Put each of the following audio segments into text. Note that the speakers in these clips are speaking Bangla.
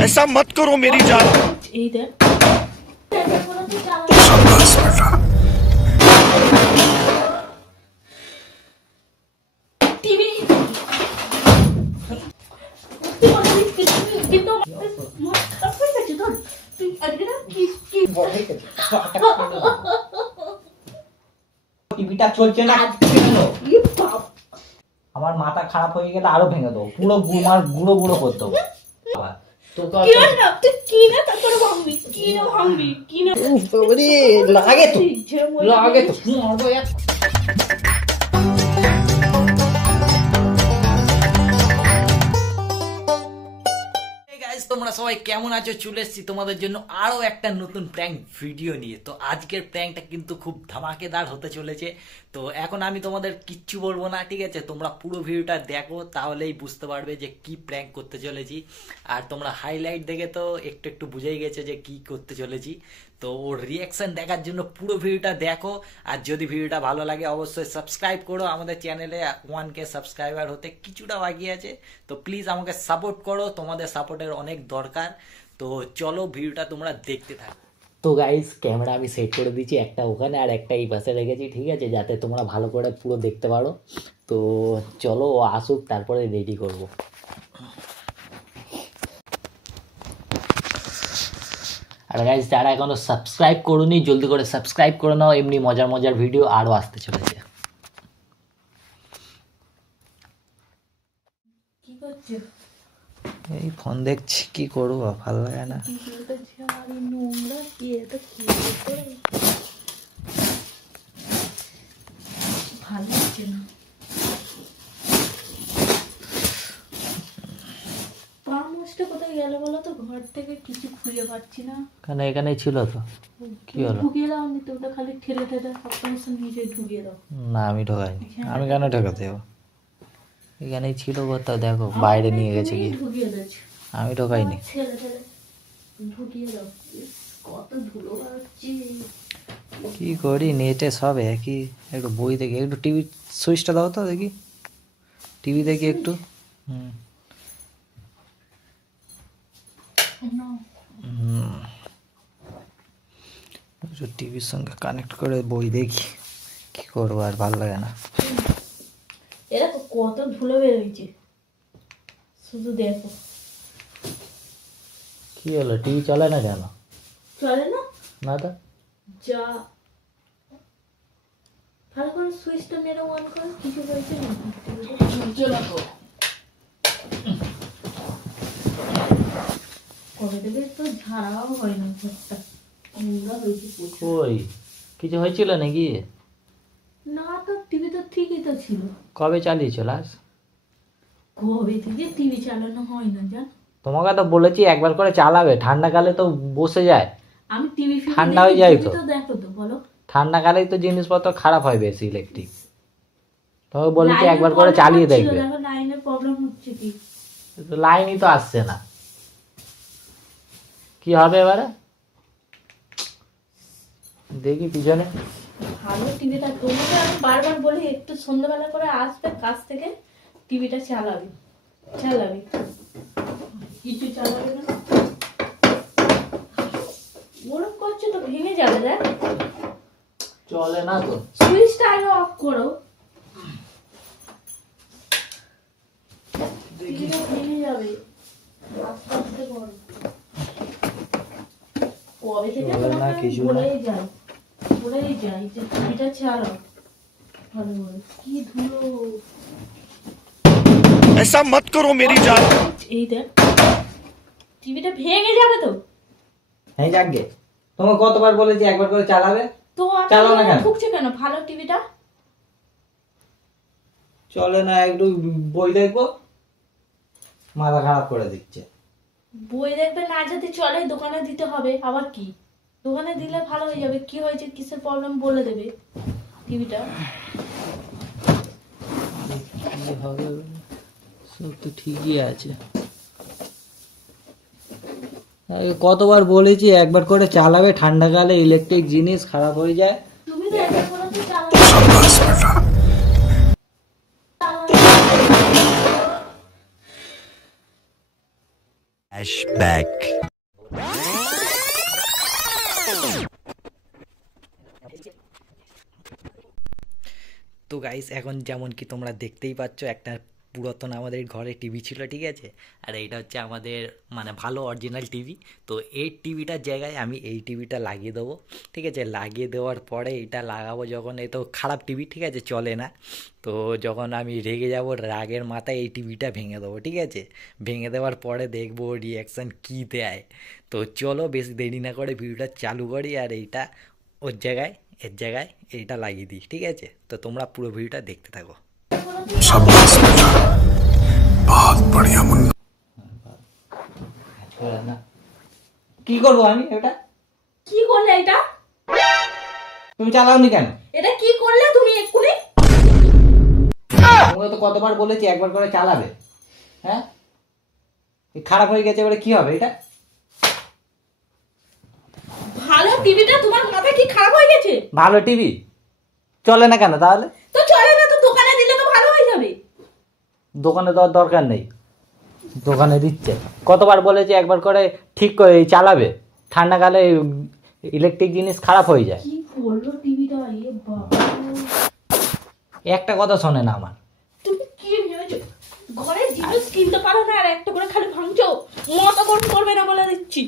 ऐसा मत करो मेरी जान। शाबाश बेटा। টিভিটা চলছে না কেন? আমার মাথা খারাপ হয়ে গেলে আরো ভেঙে দেবো, পুরো গুঁড়ো গুঁড়ো করে দেবো। লাগে তো তোমরা সবাই কেমন আছো? চলে এসেছি তোমাদের জন্য আরো একটা নতুন প্র্যাঙ্ক ভিডিও নিয়ে। তো আজকের প্র্যাঙ্কটা কিন্তু খুব ধামাকেদার হতে চলেছে। তো এখন আমি তোমাদের কিচ্ছু বলবো না, ঠিক আছে? তোমরা পুরো ভিডিওটা দেখো, তাহলেই বুঝতে পারবে যে কি প্র্যাঙ্ক করতে চলেছি। আর তোমরা হাইলাইট দেখে তো একটু একটু বুঝেই গেছে যে কি করতে চলেছি। তো ওর রিয়াকশন দেখার জন্য পুরো ভিডিওটা দেখো। আর যদি ভিডিওটা ভালো লাগে অবশ্যই সাবস্ক্রাইব করো। আমাদের চ্যানেলে 1K সাবস্ক্রাইবার হতে কিছুটা বাকি আছে, তো প্লিজ আমাকে সাপোর্ট করো, তোমাদের সাপোর্টের অনেক দরকার। তো চলো ভিডিওটা তোমরা দেখতে থাকো। তো গাইস, ক্যামেরা আমি সেট করে দিয়েছি, একটা ওখানে আর একটা এই পাশে রেখেছি, ঠিক আছে, যাতে তোমরা ভালো করে পুরো দেখতে পারো। তো চলো ও আসুক, তারপরে রেডি করবো। আর গাইস, যারা এখনো সাবস্ক্রাইব করোনি জলদি করে সাবস্ক্রাইব করে নাও, এমনি মজার মজার ভিডিও আরও আসতে চলেছে। কি করছো? এই ফোন দেখছি, কি করবো, ভালো লাগে না। ভালো লাগছে না। কোথায় গেল বলো তো? ঘর থেকে কিছু খুঁজে পাচ্ছি না। কেন, এখানেই ছিল তো, কি হলো? ঢুকিয়ে দাও, আমি তো ওটা খালি ঠেলে ঠেলে সবসময় নিজে ঢুকিয়ে দাও। না, আমি ঢোকাইনি। আমি কেন ঢোকাতে যাবো? এখানেই ছিল কোথাও, দেখো বাইরে নিয়ে গেছে কি। ঢুকিয়ে দিয়েছি আমি ঢোকাইনি। ঠেলে ঠেলে ঢুকিয়ে দাও। কত ধুলো বাড়ছে। কি করি, নেটে সব একই। একটু বই দেখি, একটু টিভি সুইচটা দাও তো দেখি, টিভি দেখি একটু। টিভির সঙ্গে কানেক্ট করে বই দেখি, কি করবো, আর ভালো লাগে না। এরা কত ধুলো বেরোইছে, শুধু দেখো। কি হলো, টিভি চলে না কেন? চলে না? না তো, যা ভালো করে সুইচটা মেরে অন করো। কিছু হয়েছে না? কবে থেকে তো ঝাড়াও হয় না, ঘরটা নোংরা হয়েছে প্রচুর। ওই কিছু হয়েছিল নাকি? না তো, টিভি তো ঠিকই তো ছিল। কবে চালিয়েছ লাস্ট? কবে থেকে টিভি চালানো হয় না জান। তোমাকে তো বলেছি একবার করে চালাবে, ঠান্ডাকালে তো বসে যায়। আমি টিভি ঠান্ডা হয়ে যায় তো। দেখো তো, বলো। ঠান্ডাকালেই তো জিনিসপত্র খারাপ হয় বেশি, ইলেকট্রিক। তোমাকে বলেছি একবার করে চালিয়ে দেখবে। দেখো লাইনের প্রবলেম হচ্ছে কি। লাইনই তো আসছে না, কি হবে এবারে? দেখি পিছনে। ভালো টিভিটা তোমাকে আমি বারবার বলি, একটু সন্ধ্যাবেলা করে আসবে কাজ থেকে, টিভিটা চালাবে। কিছু চালাবে না, ওরকম করছে তো ভেঙে যাবে। দেখ চলে না তো, সুইচটা আগে অফ করো। টিভিটা ভেঙে যাবে, আস্তে আস্তে করো। কবে থেকে তোমাকে বলেই যাই যে টিভিটা চালাও ভালো করে। কি ধুলো, ऐसा मत करो मेरी जान। এই দেখ টিভিটা ভেঙে যাবে তো। হ্যাঁ যাকগে, তোমাকে কতবার বলেছি একবার করে চালাবে, তো চালাও না কেন? ঠুকছে কেন? ভালো টিভিটা চলে না, একটু বই দেখবো, মাথা খারাপ করে দিচ্ছে। বই দেখবে না, যদি চলে দোকানে দিতে হবে। আবার কি, দোকানে দিলে ভালো হয়ে যাবে। কি হয়েছে, কিসের প্রবলেম বলে দেবে টিভিটা। কি হবে, সব তো ঠিকই আছে। কতবার বলেছি একবার করে চালাবে, ঠান্ডাকালে ইলেকট্রিক জিনিস খারাপ হয়ে যায়। তুমি তো একবার করে তো চালাও। Flashback. তো গাইস এখন যেমন কি তোমরা দেখতেই পাচ্ছ একটা পুরাতন আমাদের ঘরে টিভি ছিল, ঠিক আছে। আর এইটা হচ্ছে আমাদের মানে ভালো অরিজিনাল টিভি। তো এই টিভিটার জায়গায় আমি এই টিভিটা লাগিয়ে দেবো, ঠিক আছে। লাগিয়ে দেওয়ার পরে এটা লাগাবো যখন, এ তো খারাপ টিভি, ঠিক আছে, চলে না। তো যখন আমি রেগে যাব, রাগের মাথায় এই টিভিটা ভেঙে দেবো, ঠিক আছে। ভেঙে দেওয়ার পরে দেখবো রিয়াকশান কী দেয়। তো চলো বেশি দেরি না করে ভিডিওটা চালু করি আর এইটা ওর জায়গায় এর জায়গায় এইটা লাগিয়ে দিই, ঠিক আছে। তো তোমরা পুরো ভিডিওটা দেখতে থাকো। शाबाश बेटा बहुत बढ़िया मुन्ना কি করবো আমি এটা? কি করলে এটা? তুমি চালাওনি কেন? এটা কি করলে তুমি এক্ষুনি? তোমাকে তো কতবার বলেছি একবার করে চালাবে। হ্যাঁ, এই খারাপ হয়ে গেছে এবারে কি হবে এটা? ভালো টিভিটা তোমার মাথায় কি খারাপ হয়ে গেছে? ভালো টিভি চলে না কেন তাহলে? তো চলে না তো দোকানে দিলে তো ভালো হয়ে যাবে। দোকানে দেওয়ার দরকার নেই, দোকানে দিচ্ছে। কতবার বলেছি একবার করে ঠিক করে চালাবে। ঠান্ডাকালে ইলেকট্রিক জিনিস খারাপ হয়ে যায়। কি করলো টিভিটা? এ বাবা, একটা কথা শোনে না আমার। তুমি কি ভেবেছো ঘরে জিনিস কিনতে পারো না আর একটা করে খালি ভাঙছো? মতো কোন করবে না বলে দিচ্ছি।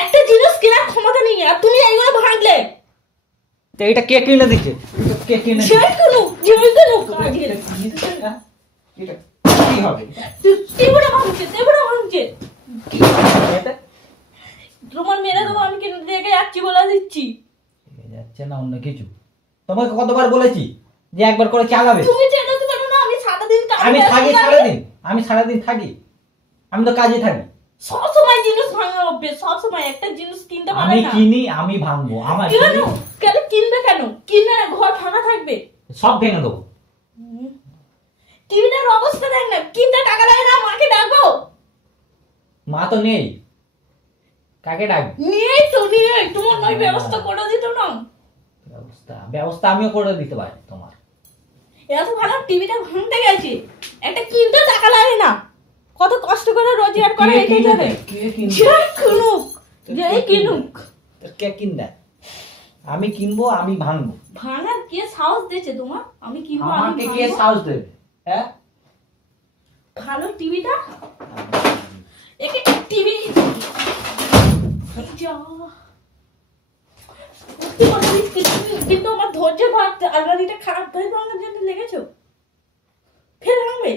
একটা জিনিস কেনার ক্ষমতা নেই আর তুমি এইগুলো ভাঙলে। তো এটা কে কিনে দিচ্ছে? কে কিনে দিচ্ছে? যেই কোনো এটা কি হবে? টিভিটা ভাঙছে কি হবে এটা? তোমার মেরে দেবো আমি কিনে রেখে যাচ্ছি বলে দিচ্ছি। যাচ্ছে না অন্য কিছু। তোমাকে কতবার বলেছি যে একবার করে চালাবে। তুমি চেনাতে পারো না আমি সারাদিন কাজ আমি থাকি সারাদিন, আমি সারাদিন থাকি, আমি তো কাজে থাকি। সব সময় জিনিস ভাঙা হবে, সব সময় একটা জিনিস কিনতে পারে আমি না। কিনি, আমি ভাঙবো। আমার কেন কেন কিনবে? কেন কিনবে না? ঘর ভাঙা থাকবে। সব ভেঙে দেবো। টিভিটার অবস্থা দেখ না, কিনতে টাকা লাগে না। মাকে ডাকবো? মা তো নেই, কাকে ডাকবো? নিয়ে তোমার নয় ব্যবস্থা করে দিত না। ব্যবস্থা আমিও করে দিতে পারি তোমার। এত ভালো টিভিটা ভাঙতে গেছে, একটা কিনতে টাকা লাগে না। কত কষ্ট করে রোজগার করে রেখে যাবে। যেই কিনুক কে কিনবে? আমি কিনবো, আমি ভাঙবো। ভাঙার কে সাহস দিয়েছে তোমার? আমি কিনবো, আমি আমাকে কে ভাঙবো। সাহস দেবে? হ্যাঁ, ভালো টিভিটা একে টিভি কিন্তু আমার ধৈর্য ভাবতে আলমারিটা খারাপ হয়ে ভাঙার জন্য লেগেছো। ফের ভাঙবে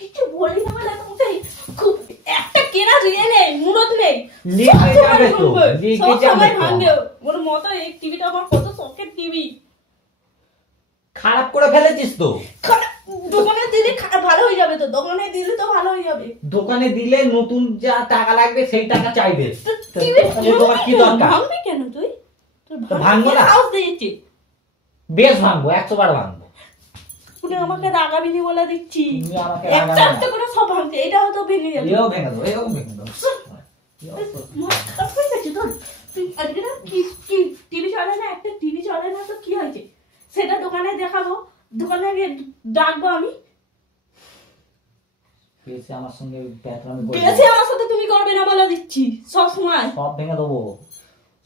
কিছু বলি না বলে তোমাকে খুব একটা কেনা রিয়ে নেই, মুরত নেই। লিখে যাবে তো, লিখে যাবে তো। ভাঙবে ওর মতো। এই টিভিটা আমার কত শখের টিভি। খারাপ করে ফেলেছিস তো। দোকানে দিলে ভালো হয়ে যাবে। তো দোকানে দিলে তো ভালো হয়ে যাবে। দোকানে দিলে নতুন যা টাকা লাগবে সেই টাকা চাইবে। তো টিভি দোকানে তোমার কি দরকার? ভাঙবে কেন তুই? তো ভাঙবো না। সাহস দিয়েছি। বেশ ভাঙবো, 100 বার ভাঙবো। তুমি আমাকে রাগাবিনি বলে দিচ্ছি। তুমি আমাকে একটা রাগাবে একটা না। করে সব ভাঙছে, এটা হয়তো ভেঙে যাবে। এও ভেঙে দেবো, এও ভেঙে দেবো। মাথা খারাপ হয়ে গেছে তোর? তুই আজকে না কি টিভি চলে না, একটা টিভি চলে না তো কি হয়েছে? সেটা দোকানে দেখাবো, দোকানে গিয়ে ডাকবো আমি। বেশি আমার সঙ্গে প্যাঁচড়ামি করবে বেশি না। আমার সাথে তুমি করবে না বলে দিচ্ছি সব সময়। সব ভেঙে দেবো,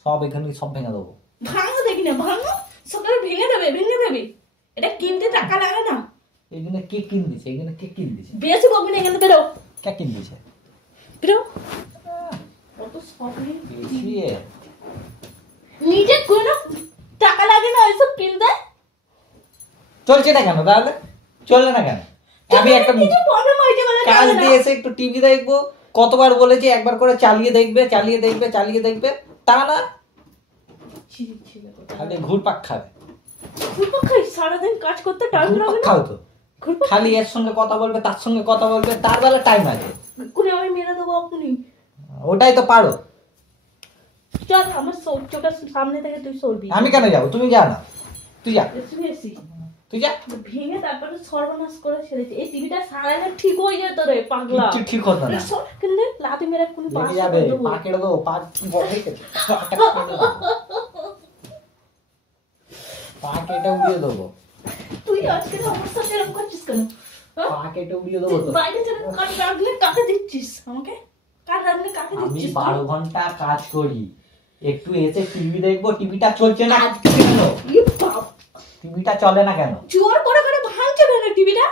সব এখানে সব ভেঙে দেবো। ভাঙো দেখি না, ভাঙো সকালে ভেঙে দেবে, ভেঙে দেবে। এটা কিনতে টাকা লাগে না। এইখানে কে কিন দিছে? এইখানে কে কিন দিছে? বেশি বকবি না, এখানে বেরো কে কিন দিছে? বেরো। কত শখ নেই। বেশি এ। নিজে কোনো টাকা লাগে না ওইসব কিনতে। চলছে না কেন তাহলে? চলে না কেন? আমি একটা কিছু প্রবলেম হয়েছে বলে কাজ চলে না। দিয়ে এসে একটু টিভি দেখবো। কতবার বলেছি একবার করে চালিয়ে দেখবে, চালিয়ে দেখবে, চালিয়ে দেখবে। তা না, ছি, ছি, কথা। খালি ঘুরপাক খাবে। ঘুরপাক খাই, সারাদিন কাজ করতে টাইম ঘুরপাক লাগে না। খাও তো। ঘুরপাক খালি এর সঙ্গে কথা বলবে, তার সঙ্গে কথা বলবে, তার বেলা টাইম আছে। করে আমি মেরে দেবো আপনি। ওটাই তো পারো। চল আমার চোখের সামনে থেকে তুই সরবি। আমি কেন যাবো? তুমি যা না, তুই যা, বেশি বেশি তুই যা। ভেঙে তারপরে সর্বনাশ করে ছেড়েছে। এই টিভিটা সারালে ঠিক হয়ে যেত রে পাগলা। কিচ্ছু ঠিক হতো না। কিন্তু লাথি মেরে কোন পাশ লেগে যাবে, করে দেবো। পা কেটে দেবো, পা বড় হয়ে গেছে। পা কেটে উড়িয়ে দেবো। তুই আজকে আমার সাথে এরকম করছিস কেন? হ্যাঁ? পা কেটে উড়িয়ে দেবো তো। বাইরে চলে কার রাখলে কাকে দিচ্ছিস আমাকে? কার রাখলে কাকে আমি দিচ্ছিস? 12 ঘন্টা কাজ করি, একটু এসে টিভি দেখবো, টিভিটা চলছে না কেন? টিভিটা চলে না কেন? জোর করে করে ভাঙছে কেন টিভিটা?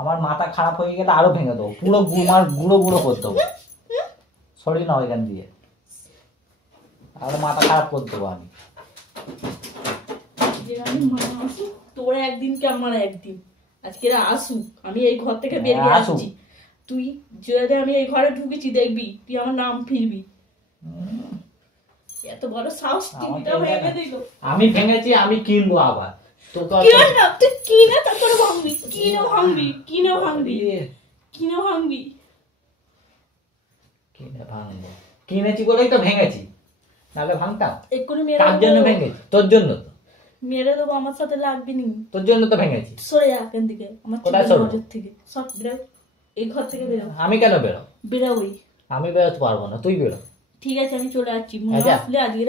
আমার মাথা খারাপ হয়ে গেলে আরো ভেঙে দেবো, পুরো গুঁড়ো গুঁড়ো করে দেবো। সরি না ওইখান দিয়ে, আর মাথা খারাপ করে দেবো আমি। যে আমি মা আসুক, তোর একদিন কি আমার একদিন। আজকে আসুক, আমি এই ঘর থেকে বেরিয়ে আসুক। আসছি। তুই যদি আমি এই ঘরে ঢুকেছি দেখবি, তুই আমার নাম ফিরবি। এত বড় সাহস, টিভিটা ভেঙে দিল। আমি ভেঙেছি, আমি কিনবো আবার। তো কি হয় না, তুই কিনে তারপরে ভাঙবি, কিনে ভাঙবি, কিনে ভাঙবি, কিনে ভাঙবি। কিনে ভাঙবো, কিনেছি বলেই তো ভেঙেছি, নাহলে ভাঙতাম? এক্ষুনি মেরে তার জন্য দেবো। ভেঙেছি, তোর জন্য তো। মেরে দেবো, আমার সাথে লাগবি নি। তোর জন্য তো ভেঙেছি। সরে যা এখান থেকে, আমার কোথায় ছেলের সরবো? নজর থেকে সব বেরো, এই ঘর থেকে বেরো। আমি কেন বেরো? বেরোবই। আমি বেরোতে পারবো না, তুই বেরো। ঠিক আছে, আমি চলে যাচ্ছি। মনে আচ্ছা। আসলে আজকে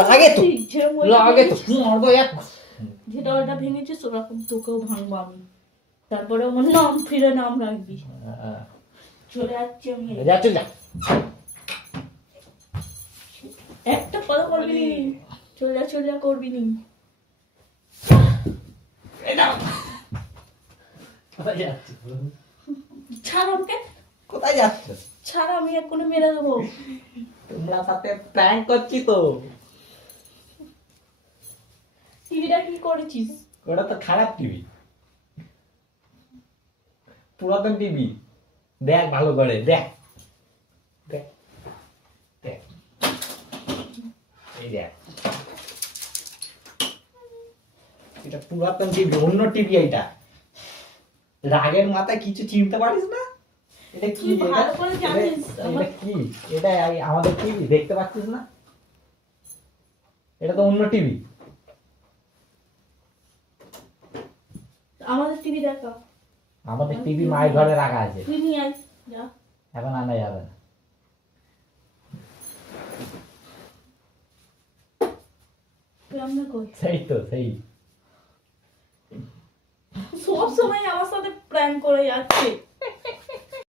লাগে তো, লাগে তো, মারবো এক। যেটা ওটা ভেঙেছিস ওরকম তোকেও ভাঙবো আমি। তারপরে আমার নাম ফিরে নাম রাখবি। চলে যাচ্ছি আমি। যা তুই যা। একটা কথা করবি নি, চলে যা করবি নি। কোথায় যাচ্ছ? ছাড় আমাকে, কোথায় যাচ্ছ? ছাড়, আমি এক্ষুনি মেরে দেবো। তোমরা সাথে প্র্যাঙ্ক করছি তো। টিভিটা কি করেছিস? ওটা তো খারাপ টিভি, পুরাতন টিভি। দেখ ভালো করে, দেখ দেখ দেখ, এই দেখ, এটা পুরাতন টিভি, অন্য টিভি। এটা রাগের মাথায় কিছু চিনতে পারিস না? এটা কি? তুই ভালো করে জানিস। এটা কি? এটা আমাদের টিভি, দেখতে পাচ্ছিস না? এটা তো অন্য টিভি। আমাদের টিভি দেখা। আমাদের টিভি মায়ের ঘরে রাখা আছে, তুই নিয়ে আয়, যা। এখন আনা যাবে না। তুই আমরা কই? সেই তো, সেই সব সময় আমার সাথে প্র্যাঙ্ক করে যাচ্ছে।